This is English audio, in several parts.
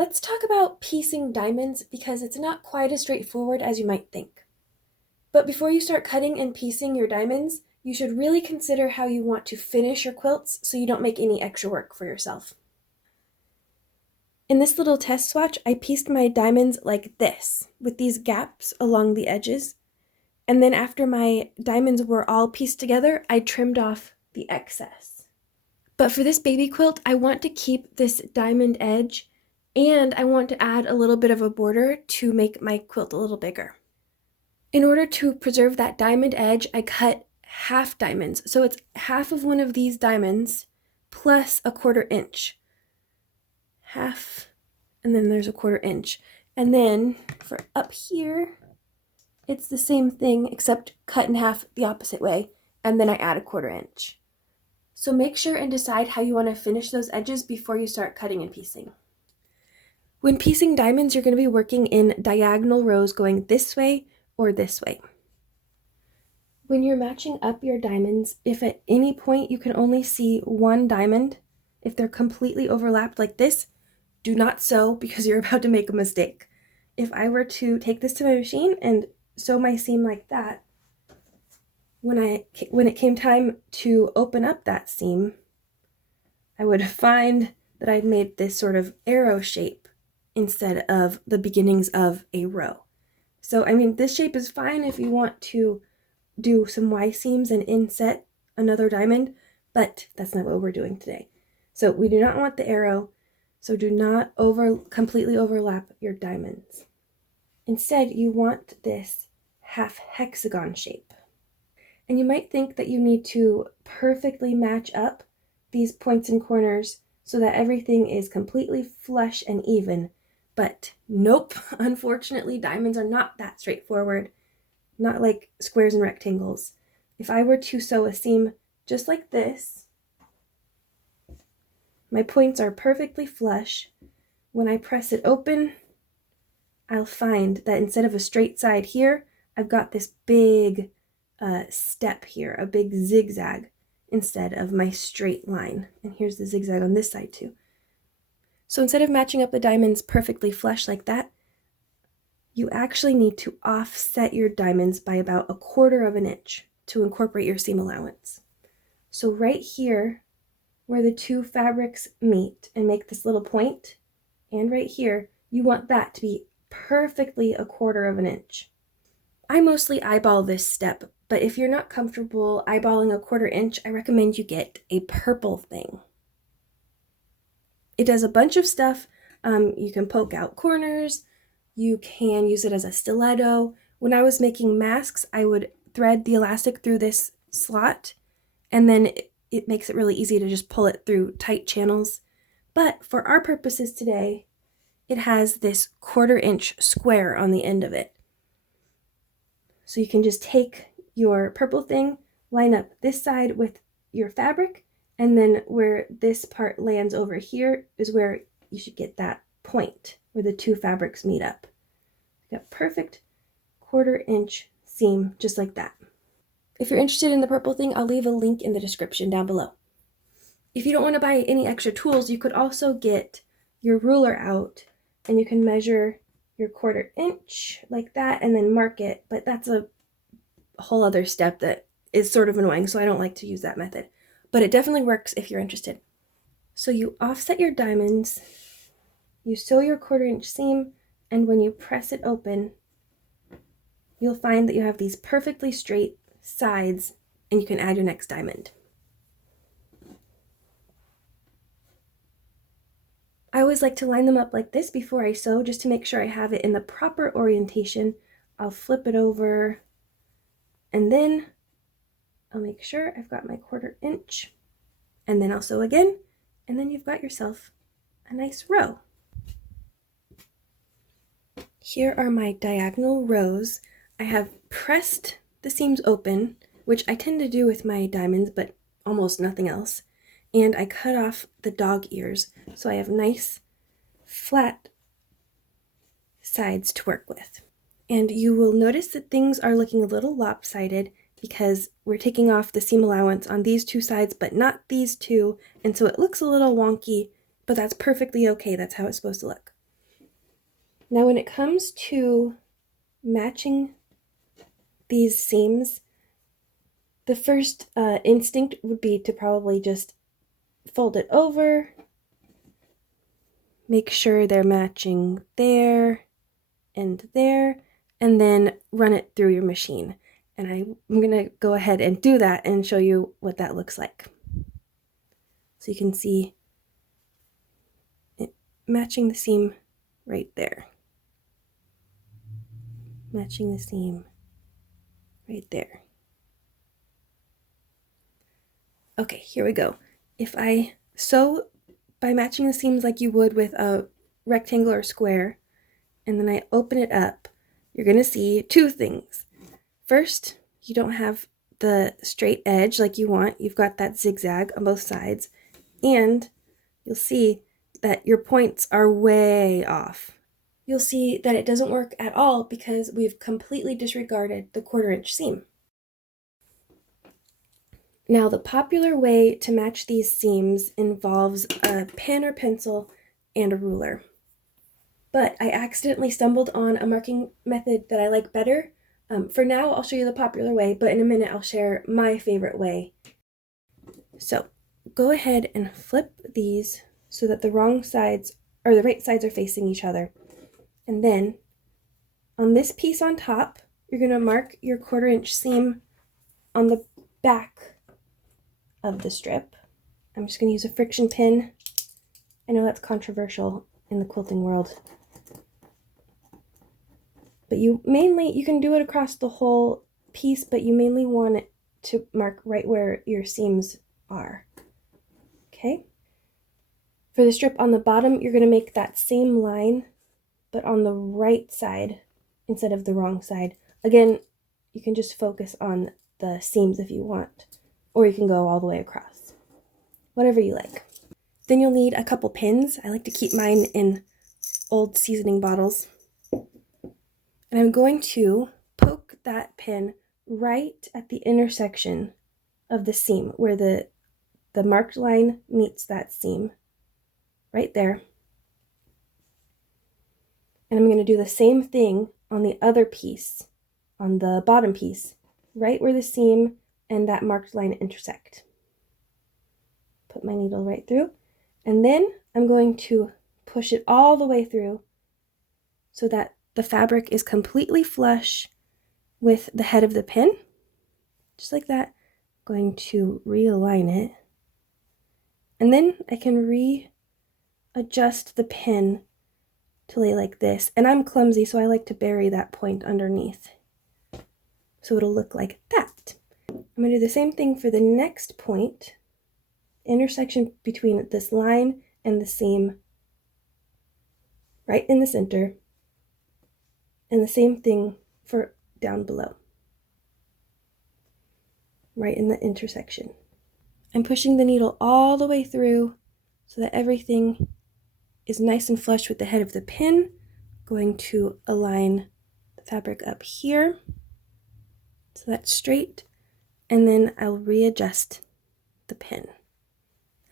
Let's talk about piecing diamonds because it's not quite as straightforward as you might think. But before you start cutting and piecing your diamonds, you should really consider how you want to finish your quilts so you don't make any extra work for yourself. In this little test swatch, I pieced my diamonds like this, with these gaps along the edges. And then after my diamonds were all pieced together, I trimmed off the excess. But for this baby quilt, I want to keep this diamond edge, and I want to add a little bit of a border to make my quilt a little bigger. In order to preserve that diamond edge, I cut half diamonds. So it's half of one of these diamonds plus a 1/4 inch. Half, and then there's a 1/4 inch. And then for up here, it's the same thing except cut in half the opposite way, and then I add a 1/4 inch. So make sure and decide how you want to finish those edges before you start cutting and piecing. When piecing diamonds, you're going to be working in diagonal rows going this way or this way. When you're matching up your diamonds, if at any point you can only see one diamond, if they're completely overlapped like this, do not sew because you're about to make a mistake. If I were to take this to my machine and sew my seam like that, when it came time to open up that seam, I would find that I'd made this sort of arrow shape instead of the beginnings of a row. So, this shape is fine if you want to do some Y seams and inset another diamond, but that's not what we're doing today. So we do not want the arrow, so do not completely overlap your diamonds. Instead, you want this half hexagon shape. And you might think that you need to perfectly match up these points and corners so that everything is completely flush and even, but nope, unfortunately, diamonds are not that straightforward, not like squares and rectangles. If I were to sew a seam just like this, my points are perfectly flush. When I press it open, I'll find that instead of a straight side here, I've got this big step here, a big zigzag instead of my straight line. And here's the zigzag on this side too. So instead of matching up the diamonds perfectly flush like that, you actually need to offset your diamonds by about 1/4 inch to incorporate your seam allowance. So right here, where the two fabrics meet and make this little point, and right here, you want that to be perfectly 1/4 inch. I mostly eyeball this step, but if you're not comfortable eyeballing 1/4 inch, I recommend you get a purple thing. It does a bunch of stuff. You can poke out corners. You can use it as a stiletto. When I was making masks, I would thread the elastic through this slot, and then it makes it really easy to just pull it through tight channels. But for our purposes today, it has this 1/4 inch square on the end of it. So you can just take your purple thing, line up this side with your fabric, and then where this part lands over here is where you should get that point where the two fabrics meet up. You got perfect 1/4 inch seam just like that. If you're interested in the purple thing, I'll leave a link in the description down below. If you don't want to buy any extra tools, you could also get your ruler out and you can measure your 1/4 inch like that and then mark it, but that's a whole other step that is sort of annoying, so I don't like to use that method. But it definitely works if you're interested. So you offset your diamonds, you sew your 1/4 inch seam, and when you press it open, you'll find that you have these perfectly straight sides and you can add your next diamond. I always like to line them up like this before I sew just to make sure I have it in the proper orientation. I'll flip it over and then I'll make sure I've got my 1/4 inch and then I'll sew again, and then you've got yourself a nice row. Here are my diagonal rows. I have pressed the seams open, which I tend to do with my diamonds, but almost nothing else. And I cut off the dog ears, so I have nice, flat sides to work with. And you will notice that things are looking a little lopsided because we're taking off the seam allowance on these two sides, but not these two, and so it looks a little wonky, but that's perfectly okay. That's how it's supposed to look. Now when it comes to matching these seams, the first instinct would be to probably just fold it over, make sure they're matching there and there, and then run it through your machine. And I'm going to go ahead and do that and show you what that looks like. So you can see it matching the seam right there. Matching the seam right there. Okay, here we go. If I sew by matching the seams like you would with a rectangle or square, and then I open it up, you're going to see two things. First, you don't have the straight edge like you want. You've got that zigzag on both sides, and you'll see that your points are way off. You'll see that it doesn't work at all because we've completely disregarded the 1/4 inch seam. Now, the popular way to match these seams involves a pen or pencil and a ruler. But I accidentally stumbled on a marking method that I like better. For now, I'll show you the popular way, but in a minute I'll share my favorite way. So, go ahead and flip these so that the wrong sides, or the right sides, are facing each other. And then, on this piece on top, you're going to mark your 1/4 inch seam on the back of the strip. I'm just going to use a friction pin. I know that's controversial in the quilting world. But you can do it across the whole piece, but you mainly want it to mark right where your seams are. Okay? For the strip on the bottom, you're going to make that same line, but on the right side instead of the wrong side. Again, you can just focus on the seams if you want, or you can go all the way across. Whatever you like. Then you'll need a couple pins. I like to keep mine in old seasoning bottles. And I'm going to poke that pin right at the intersection of the seam where the marked line meets that seam. Right there. And I'm going to do the same thing on the other piece, on the bottom piece, right where the seam and that marked line intersect. Put my needle right through. And then I'm going to push it all the way through so that the fabric is completely flush with the head of the pin. Just like that. I'm going to realign it. And then I can readjust the pin to lay like this. And I'm clumsy, so I like to bury that point underneath. So it'll look like that. I'm going to do the same thing for the next point. Intersection between this line and the seam. Right in the center. And the same thing for down below. Right in the intersection. I'm pushing the needle all the way through so that everything is nice and flush with the head of the pin. Going to align the fabric up here so that's straight, and then I'll readjust the pin.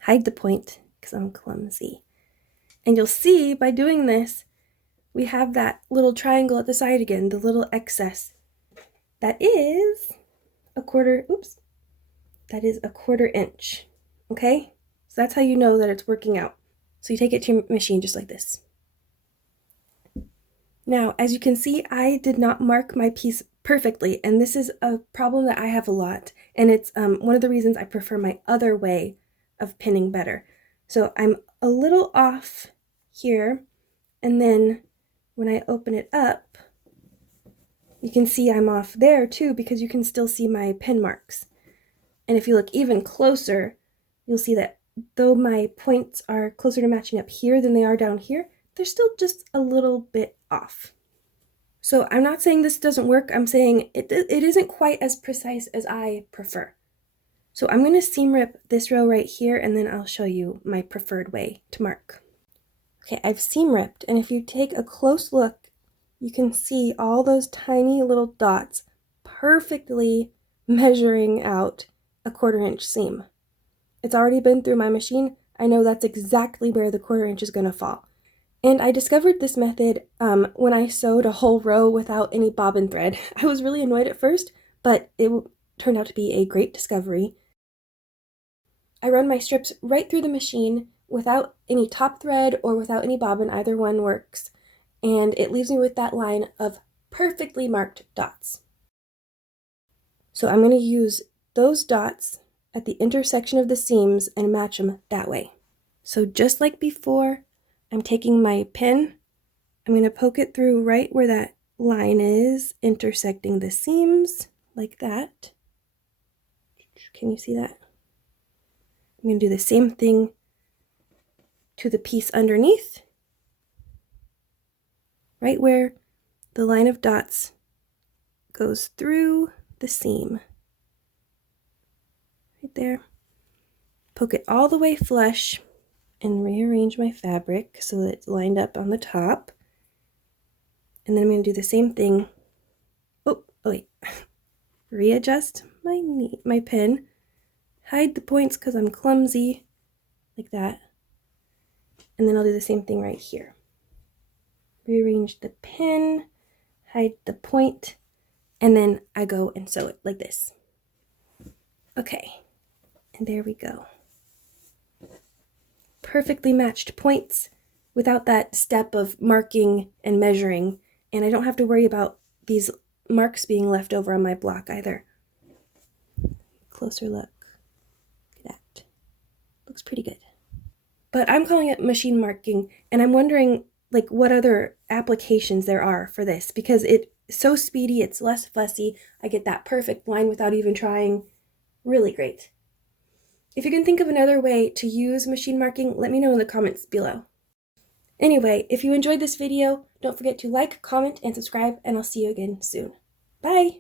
Hide the point because I'm clumsy. And you'll see by doing this, we have that little triangle at the side again, the little excess. That is a 1/4 inch. Okay? So that's how you know that it's working out. So you take it to your machine just like this. Now, as you can see, I did not mark my piece perfectly, and this is a problem that I have a lot, and it's one of the reasons I prefer my other way of pinning better. So I'm a little off here, and then when I open it up, you can see I'm off there too because you can still see my pin marks. And if you look even closer, you'll see that though my points are closer to matching up here than they are down here, they're still just a little bit off. So I'm not saying this doesn't work, I'm saying it isn't quite as precise as I prefer. So I'm going to seam rip this row right here, and then I'll show you my preferred way to mark. Okay, I've seam ripped, and if you take a close look, you can see all those tiny little dots perfectly measuring out a 1/4 inch seam. It's already been through my machine. I know that's exactly where the 1/4 inch is going to fall. And I discovered this method when I sewed a whole row without any bobbin thread. I was really annoyed at first, but it turned out to be a great discovery. I run my strips right through the machine without any top thread or without any bobbin, either one works, and it leaves me with that line of perfectly marked dots. So I'm going to use those dots at the intersection of the seams and match them that way. So just like before, I'm taking my pin, I'm going to poke it through right where that line is, intersecting the seams, like that. Can you see that? I'm going to do the same thing to the piece underneath, right where the line of dots goes through the seam. Right there. Poke it all the way flush and rearrange my fabric so that it's lined up on the top. And then I'm going to do the same thing. Oh wait. Readjust my pin. Hide the points because I'm clumsy, like that. And then I'll do the same thing right here. Rearrange the pin, hide the point, and then I go and sew it like this. Okay, and there we go. Perfectly matched points without that step of marking and measuring, and I don't have to worry about these marks being left over on my block either. Closer look. Look at that. Looks pretty good. But I'm calling it machine marking, and I'm wondering like what other applications there are for this, because it's so speedy, it's less fussy. I get that perfect line without even trying. Really great. If you can think of another way to use machine marking, let me know in the comments below. Anyway, if you enjoyed this video, don't forget to like, comment, and subscribe, and I'll see you again soon. Bye!